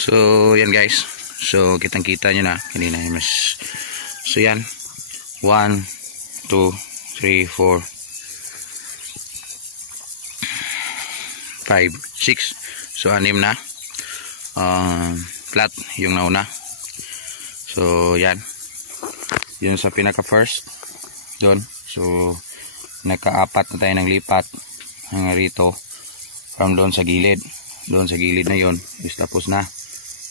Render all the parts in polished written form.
So yan guys, so kitang kita nyo na kanina mas. So yan 1, 2, 3, 4, 5, 6. So 6 na flat yung nauna. So yan, yun sa pinaka first doon. So naka-apat na tayo ng lipat hanggang rito from doon sa gilid. Doon sa gilid na yon is tapos na.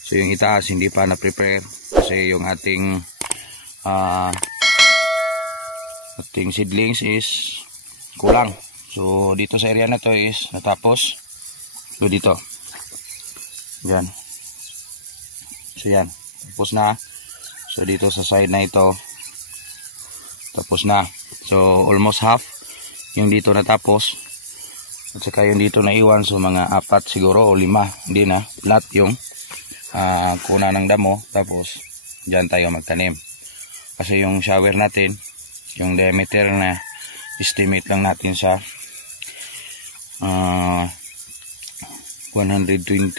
So yung itaas hindi pa na-prepare kasi yung ating seedlings is kulang. So dito sa area na to is natapos. So dito yan. So yan, tapos na. So dito sa side na ito tapos na. So almost half yung dito natapos. At saka yung dito na iwan, so mga 4 siguro o 5, hindi na flat yung kuna ng damo. Tapos dyan tayo magtanim kasi yung shower natin, yung diameter na estimate lang natin sa 120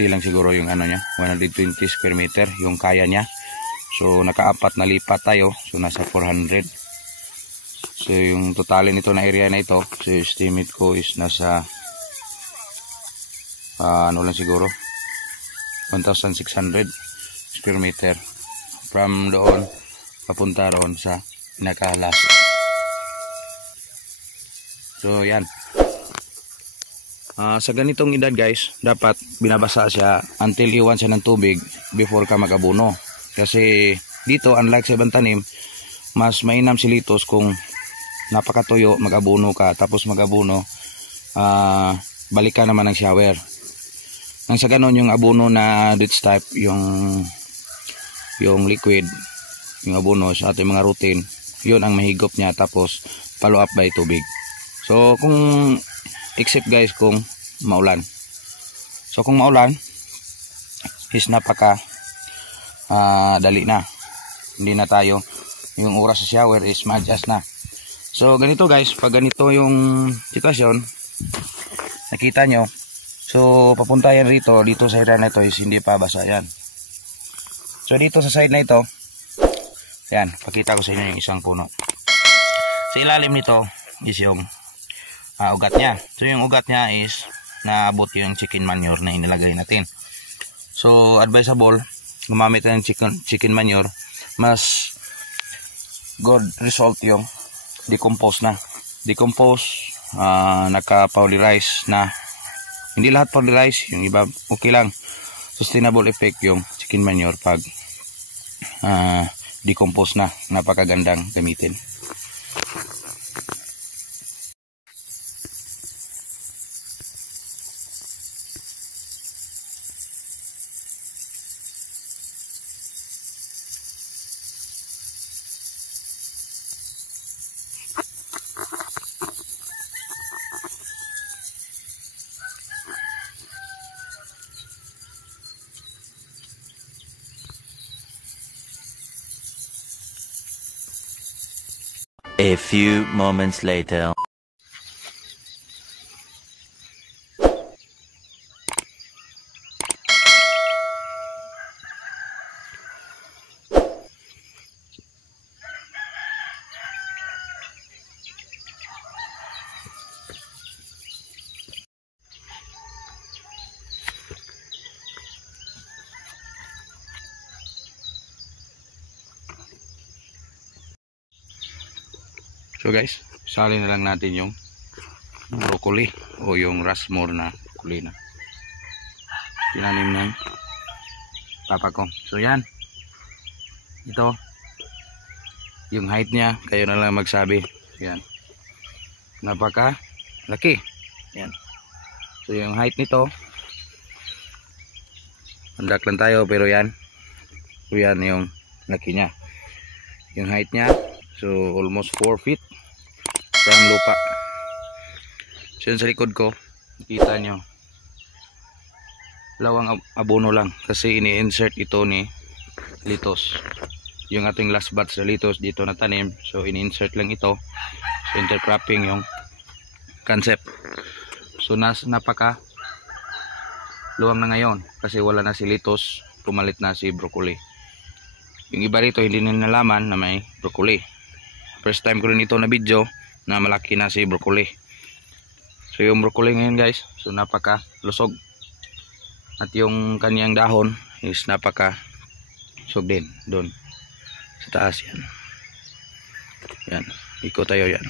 lang siguro yung ano nya, 120 square meter yung kaya nya. So naka-4 na lipat tayo, so nasa 400. So yung totalin nito na area na ito, so estimate ko is nasa ano lang siguro 1,600 square meter from doon papunta roon sa pinakalaso. So yan, sa ganitong edad guys, dapat binabasa siya until iwan siya ng tubig before ka mag-abono. Kasi dito unlike sa ibang tanim, mas mainam si litos kung napakatuyo mag-abono ka, tapos mag-abono balik ka naman ng shower. Nang sa ganon yung abono na rich type, yung liquid, yung abono sa ating mga routine, yun ang mahigop niya, tapos follow up by tubig. So kung except guys kung maulan, so kung maulan is napaka dali na, hindi na tayo yung oras sa shower is ma-adjust na. So ganito guys, pag ganito yung sitwasyon nakita nyo, so papunta yan rito, dito sa area na ito is hindi pa basa yan. So dito sa side na ito, yan, pakita ko sa inyo yung isang puno. Sa ilalim nito is yung ugat niya. So yung ugat niya is naabot yung chicken manure na inilagay natin. So advisable gumamit ng chicken manure, mas good result yung decompose na. Decompose, naka-powderize na. Hindi lahat powderize, yung iba okay lang. Sustainable effect yung chicken manure pag decompose na. Napakagandang gamitin. A few moments later. So guys, sali na lang natin yung broccoli o yung Rushmore na kulina. Tinanim ng papa ko. So yan, ito yung height niya, kayo na lang magsabi. Yan, napaka laki. Yan, so yung height nito, handak lang tayo, pero yan, so yan yung laki niya, yung height niya. So almost 4 feet from lupa. So yun sa likod ko, nakita nyo, lawang abono lang kasi ini-insert ito ni litos. Yung ating last batch sa litos dito na tanim, so ini-insert lang ito. So intercropping yung concept. So napaka luwang na ngayon kasi wala na si litos pumalit na si broccoli. Yung iba rito hindi nila nalaman na may broccoli. First time ko rin ito na video na malaki na si broccoli. So yung broccoli ngayon guys, so napaka lusog. At yung kanyang dahon is napaka lusog din doon sa taas yan. Yan, ikot tayo yan.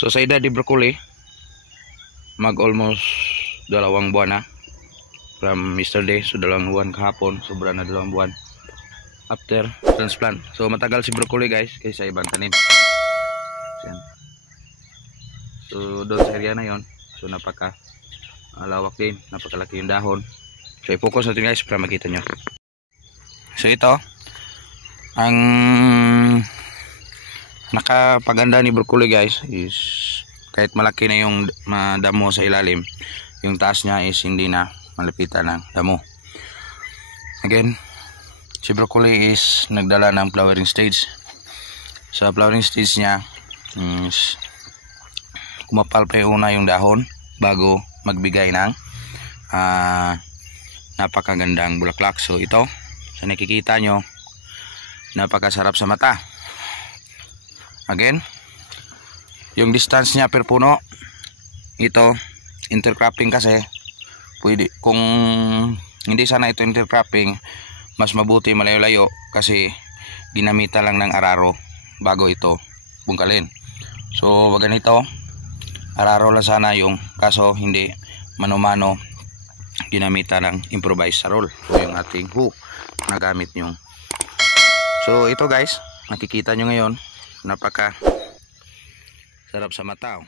So sa edad ni broccoli, mag almost 2 buwan na from yesterday. So 2 buwan kahapon, sobra na 2 buwan after transplant. So matagal si broccoli guys kaysa ibang tanim. Yan. So doon sa area na yon, so napaka lawak din, napakalaki yung dahon. So i-focus natin guys para makita nyo. So ito ang nakapaganda ni broccoli guys is kahit malaki na yung damo sa ilalim, yung taas niya is hindi na malapitan ng damo. Again, si broccoli is nagdala ng flowering stage. Sa flowering stage niya is kumapal pa yung una yung dahon bago magbigay ng napakagandang bulaklak. So ito, sa nakikita nyo, napakasarap sa mata. Again, yung distance niya per puno, ito intercropping kasi pwede, kung hindi sana ito intercropping, mas mabuti malayo-layo kasi ginamita lang ng araro bago ito bungkalin. So wag ganito, araro lang sana yung, kaso hindi mano-mano, ginamita ng improvised roll o yung ating hook na gamit nyo. So ito guys, nakikita nyo ngayon, napaka sarap sa mata.